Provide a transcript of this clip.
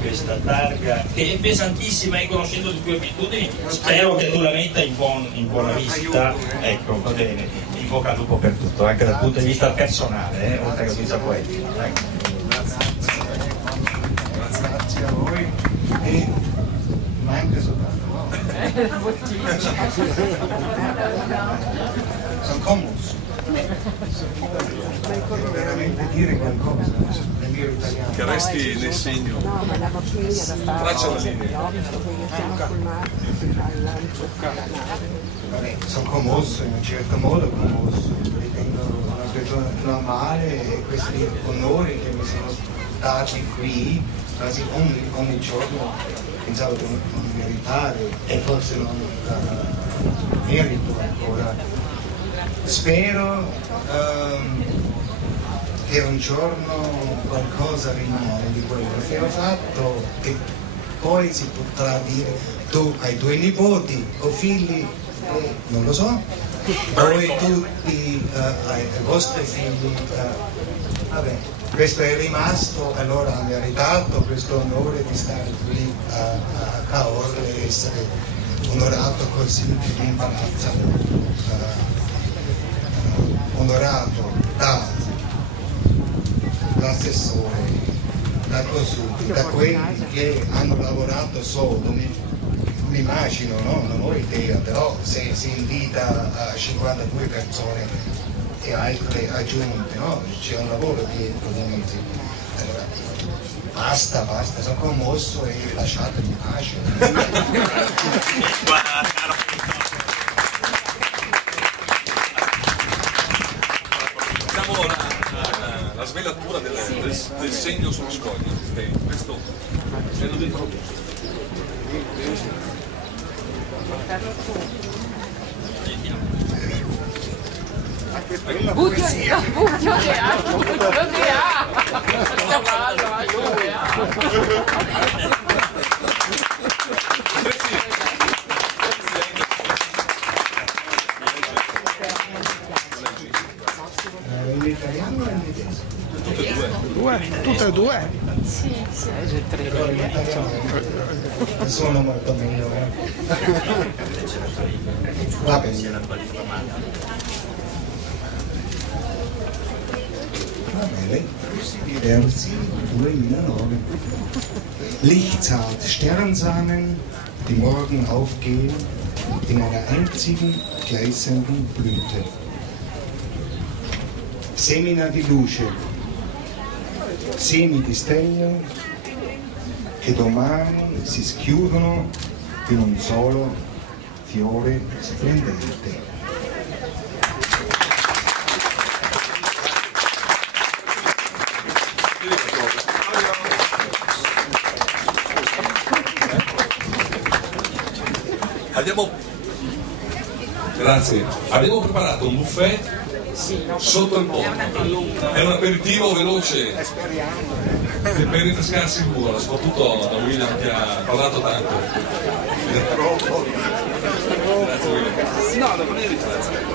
questa targa che è pesantissima, e conoscendo le tue abitudini spero che tu la metta in buona vista. Ecco, va bene, in bocca al lupo per tutto, anche dal punto di vista personale, oltre che dal punto di vista poetico. Grazie a voi, e ma anche soltanto sono commosso, devo veramente dire qualcosa nel mio italiano che resti nel segno, traccia la linea. Sono commosso in un certo modo, commosso, ritengo una persona normale, e questi onori che mi sono dati qui quasi ogni giorno pensavo di non meritare, e forse non merito ancora. Spero che un giorno qualcosa rimane di quello che ho fatto, e poi si potrà dire: tu hai due nipoti o figli, non lo so, voi tutti ai vostri figli, vabbè, questo è rimasto, allora ha meritato questo onore di stare qui a Caorle e essere onorato così, che mi imbarazza, onorato dall'assessore, da Cosuti, da quelli che hanno lavorato solo. Mi immagino, no? Non ho idea, però se si invita a 52 persone e altre aggiunte, no? C'è un lavoro dietro di mesi. Allora, basta, sono commosso e lasciatemi pace. Facciamo la svelatura del segno sullo scoglio. Questo è dentro. L'italiano o il tedesco? Tutte e due? Sì. Non sono molto meglio. Va bene. Va bene. Versi 2009. Lichtzart, Sternsamen, die morgen aufgehen in einer einzigen gleißenden Blüte. Semina di luce, semi di stelle che domani si schiudono in un solo fiore splendente. Grazie. Abbiamo preparato un buffet sotto il ponte. È un aperitivo veloce per rinfrescarsi il cuore, soprattutto da William che ha parlato tanto. Grazie William. No, non è ringraziato.